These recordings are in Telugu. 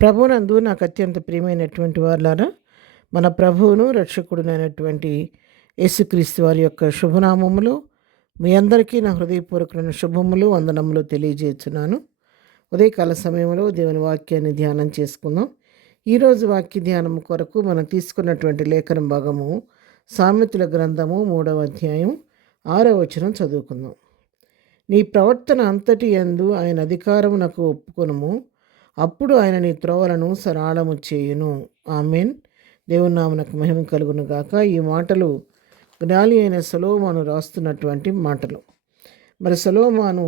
ప్రభువునందు నాకు అత్యంత ప్రియమైనటువంటి వారులారా, మన ప్రభువును రక్షకుడునైనటువంటి యేసుక్రీస్తు వారి యొక్క శుభనామములు మీ అందరికీ నా హృదయపూర్వకమైన శుభములు వందనములు తెలియజేస్తున్నాను. ఉదయకాల సమయంలో దేవుని వాక్యాన్ని ధ్యానం చేసుకుందాం. ఈరోజు వాక్య ధ్యానం కొరకు మనం తీసుకున్నటువంటి లేఖన భాగము సామెతల గ్రంథము 3వ అధ్యాయం 6వ వచనం చదువుకుందాం. నీ ప్రవర్తన అంతటి యందు ఆయన అధికారము నాకు ఒప్పుకొనుము, అప్పుడు ఆయన నీ త్రోవలను సరళము చేయును. ఆమెన్. దేవుని నామమునకు మహిమ కలుగును గాక. ఈ మాటలు జ్ఞాని అయిన సొలొమోను రాస్తున్నటువంటి మాటలు. మరి సొలొమోను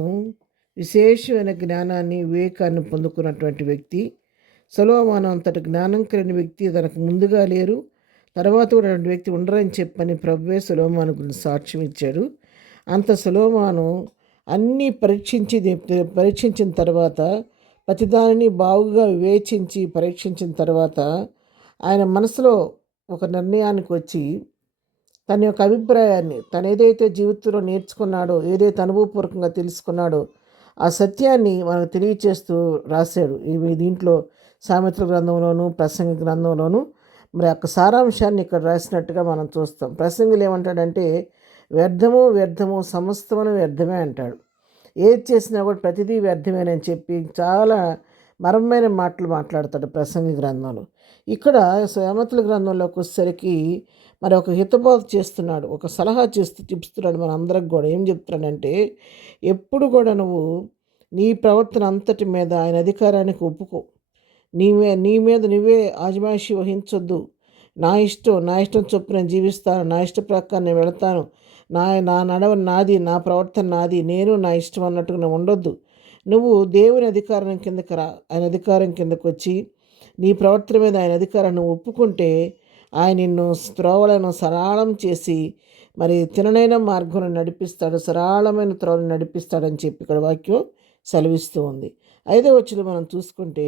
విశేషమైన జ్ఞానాన్ని, వివేకాన్ని పొందుకున్నటువంటి వ్యక్తి. సొలొమోను అంతటి జ్ఞానం కలిగిన వ్యక్తి తనకు ముందుగా లేరు, తర్వాత కూడా అటువంటి వ్యక్తి ఉండరని చెప్పని ప్రభువే సొలొమోను గురించి సాక్ష్యం ఇచ్చాడు. అంత సొలొమోను అన్నీ పరీక్షించిన తర్వాత, ప్రతిదానిని బాగుగా వివేచించి పరీక్షించిన తర్వాత ఆయన మనసులో ఒక నిర్ణయానికి వచ్చి తన యొక్క అభిప్రాయాన్ని, తను ఏదైతే జీవితంలో నేర్చుకున్నాడో, ఏదైతే అనుభవపూర్వకంగా తెలుసుకున్నాడో ఆ సత్యాన్ని మనకు తెలియచేస్తూ రాశాడు. ఇవి దీంట్లో సామెతల గ్రంథంలోను ప్రసంగి గ్రంథంలోను మరి యొక్క సారాంశాన్ని ఇక్కడ రాసినట్టుగా మనం చూస్తాం. ప్రసంగులు ఏమంటాడంటే వ్యర్థము సమస్తమును వ్యర్థమే అంటాడు. ఏది చేసినా కూడా ప్రతిదీ వ్యర్థమేనని చెప్పి చాలా మర్మమైన మాటలు మాట్లాడతాడు ప్రసంగి గ్రంథంలో. ఇక్కడ సామెతల గ్రంథంలోకి వచ్చేసరికి మరి ఒక హితబోధ చేస్తున్నాడు, ఒక సలహా చెప్తున్నాడు మన అందరికి కూడా. ఏం చెప్తున్నాడంటే, ఎప్పుడు కూడా నువ్వు నీ ప్రవర్తన అంతటి మీద ఆయన అధికారానికి ఒప్పుకో. నీ మీద నువ్వే ఆజమాయిషి వహించొద్దు. నా ఇష్టం చొప్పున నేను జీవిస్తాను, నా ఇష్ట ప్రకారం నేను వెళతాను, నా నడవ నాది, నా ప్రవర్తన నాది, నేను నా ఇష్టం అన్నట్టుగా నువ్వు ఉండొద్దు. నువ్వు దేవుని అధికారం కిందకి రా. ఆయన అధికారం కిందకు వచ్చి నీ ప్రవర్తన మీద ఆయన అధికారాన్ని ఒప్పుకుంటే ఆయన నిన్ను త్రోవలను సరళం చేసి మరి తిననైన మార్గంలో నడిపిస్తాడు, సరళమైన త్రోవలను నడిపిస్తాడని చెప్పి ఇక్కడ వాక్యం సెలవిస్తూ ఉంది. 5వ వచనం మనం చూసుకుంటే,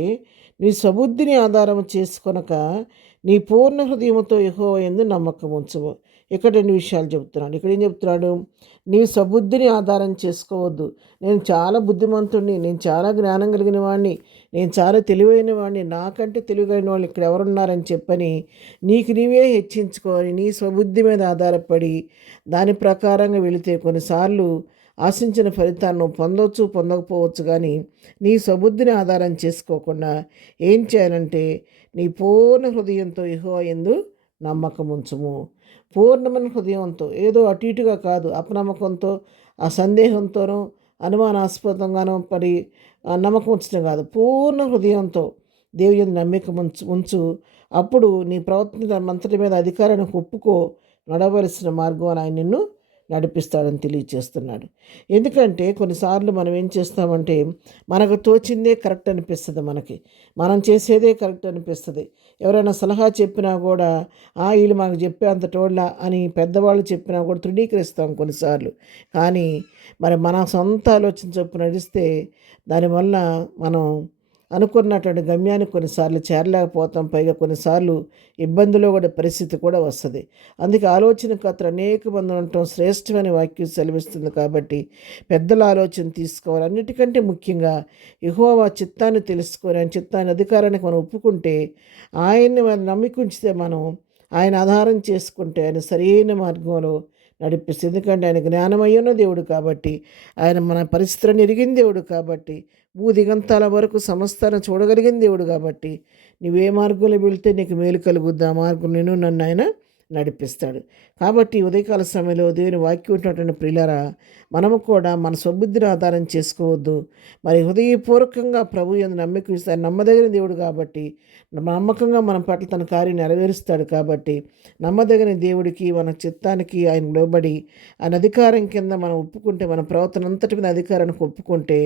నీ స్వబుద్ధిని ఆధారం చేసుకొనక నీ పూర్ణ హృదయంతో యెహోవా యందు నమ్మకం ఉంచుము. ఇక్కడ 2 విషయాలు చెప్తున్నాడు. ఇక్కడ ఏం చెప్తున్నాడు? నీ స్వబుద్ధిని ఆధారం చేసుకోవద్దు. నేను చాలా బుద్ధిమంతుడిని, నేను చాలా జ్ఞానం కలిగిన వాడిని, నేను చాలా తెలివైన వాడిని, నాకంటే తెలివైన వాళ్ళు ఇక్కడ ఎవరున్నారని చెప్పని నీకు నీవే హెచ్చించుకొని నీ స్వబుద్ధి మీద ఆధారపడి దాని ప్రకారంగా వెళితే కొన్నిసార్లు ఆశించిన ఫలితాన్ని పొందవచ్చు, పొందకపోవచ్చు. కానీ నీ స్వబుద్ధిని ఆధారం చేసుకోకుండా ఏం చేయాలంటే నీ పూర్ణ హృదయంతో యెహోవా యందు నమ్మకం ఉంచుము. పూర్ణమైన హృదయంతో, ఏదో అటు ఇటుగా కాదు, అపనమ్మకంతో, ఆ సందేహంతోనో అనుమానాస్పదంగానో నమ్మకం ఉంచడం కాదు. పూర్ణ హృదయంతో దేవుని యందు నమ్మకం ఉంచు. అప్పుడు నీ ప్రవర్తన అంతటి మీద అధికారానికి ఒప్పుకో, నడవలసిన మార్గం ఆయన నిన్ను నడిపిస్తాడని తెలియచేస్తున్నాడు. ఎందుకంటే కొన్నిసార్లు మనం ఏం చేస్తామంటే మనకు తోచిందే కరెక్ట్ అనిపిస్తుంది, మనం చేసేదే కరెక్ట్ అనిపిస్తుంది. ఎవరైనా సలహా చెప్పినా కూడా వీళ్ళు మనకు చెప్పే అంత టోళ్ళ అని పెద్దవాళ్ళు చెప్పినా కూడా తృణీకరిస్తాం కొన్నిసార్లు. కానీ మరి మన సొంత ఆలోచన చొప్పున నడిస్తే దానివల్ల మనం అనుకున్నటువంటి గమ్యానికి కొన్నిసార్లు చేరలేకపోతాం. పైగా కొన్నిసార్లు ఇబ్బందులు కూడా పరిస్థితి కూడా వస్తుంది. అందుకే ఆలోచనకర్త అనేక మంది ఉండటం శ్రేష్టమైన వాక్యం సెలవిస్తుంది. కాబట్టి పెద్దల ఆలోచన తీసుకోవాలి. అన్నిటికంటే ముఖ్యంగా యెహోవా చిత్తాన్ని తెలుసుకొని ఆయన చిత్తాన్ని అధికారానికి మనం ఒప్పుకుంటే, ఆయన్ని మనం నమ్మికుంచితే, మనం ఆయన ఆధారం చేసుకుంటే ఆయన సరైన మార్గంలో నడిపిస్తుంది. ఎందుకంటే ఆయన జ్ఞానమయ్యున్న దేవుడు కాబట్టి, ఆయన మన పరిస్థితులను ఎరిగిన దేవుడు కాబట్టి, భూదిగంతాల వరకు సమస్తాన్ని చూడగలిగిన దేవుడు కాబట్టి, నువ్వే మార్గంలో వెళితే నీకు మేలు కలుగుద్ది, ఆ మార్గం నన్ను ఆయన నడిపిస్తాడు. కాబట్టి ఉదయకాల సమయంలో దేవుని వాక్యం ఉంటున్నటువంటి ప్రియులారా, మనము కూడా మన స్వబుద్ధిని ఆధారం చేసుకోవద్దు. మరి హృదయపూర్వకంగా ప్రభు యందు నమ్మకం ఇస్తాడు. నమ్మదగిన దేవుడు కాబట్టి, నమ్మకంగా మన పట్ల తన కార్యం నెరవేరుస్తాడు. కాబట్టి నమ్మదగిన దేవుడికి, మన చిత్తానికి ఆయన లోబడి ఆయన అధికారం కింద మనం ఒప్పుకుంటే, మన ప్రవర్తన అంతటి మీద అధికారానికి ఒప్పుకుంటే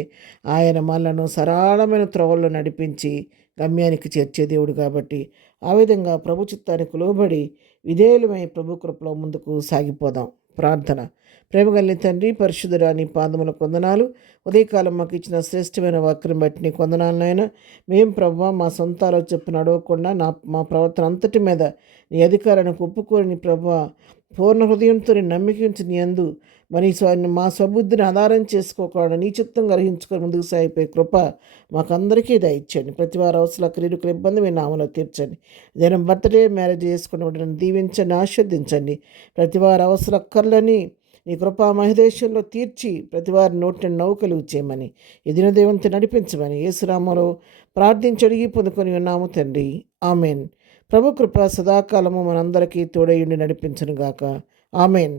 ఆయన మనలను సరళమైన త్రోవల్లో నడిపించి గమ్యానికి చేర్చే దేవుడు. కాబట్టి ఆ విధంగా ప్రభు చిత్తానికి లోబడి విధేయులమై ప్రభు కృపలో ముందుకు సాగిపోదాం. ప్రార్థన. ప్రేమగలిగిన తండ్రి, పరిశుద్ధుడా, నీ పాదములకు వందనాలు. ఉదయకాలం మాకు ఇచ్చిన శ్రేష్టమైన వాక్యం బట్టి నీ వందనాలనైనా. మేము ప్రభువా మా సొంత ఆలోచన చొప్పున నడవకుండా మా ప్రవర్తన అంతటి మీద నీ అధికారానికి ఒప్పుకొని ప్రభువా పూర్ణ హృదయంతో నేను నమ్మిక ఉంచి నీ యందు మరి మా స్వబుద్ధిని ఆధారం చేసుకోకుండా నీ చిత్తం గ్రహించుకొని ముందుకు సాగిపోయే కృప మాకందరికీ దయచేయండి. ప్రతి వారి అవసరాల క్రీడుకుల ఇబ్బంది మీ నామలో తీర్చండి. దినం బర్త్డే మ్యారేజ్ చేసుకుని నన్ను దీవించండి, ఆశీర్వదించండి. ప్రతి వారి అవసరక్కర్లని నీ కృపా మహదేశంలో తీర్చి ప్రతి వారి నోటిని నౌకలు చేయమని ఈ దినదేవంతో నడిపించమని యేసునామములో ప్రార్థించి అడిగి పొందుకొని ఉన్నాము తండ్రి. ఆమెన్. ప్రభు కృప సదాకాలము మనందరికీ తోడయుండి నడిపించునుగాక. ఆమెన్.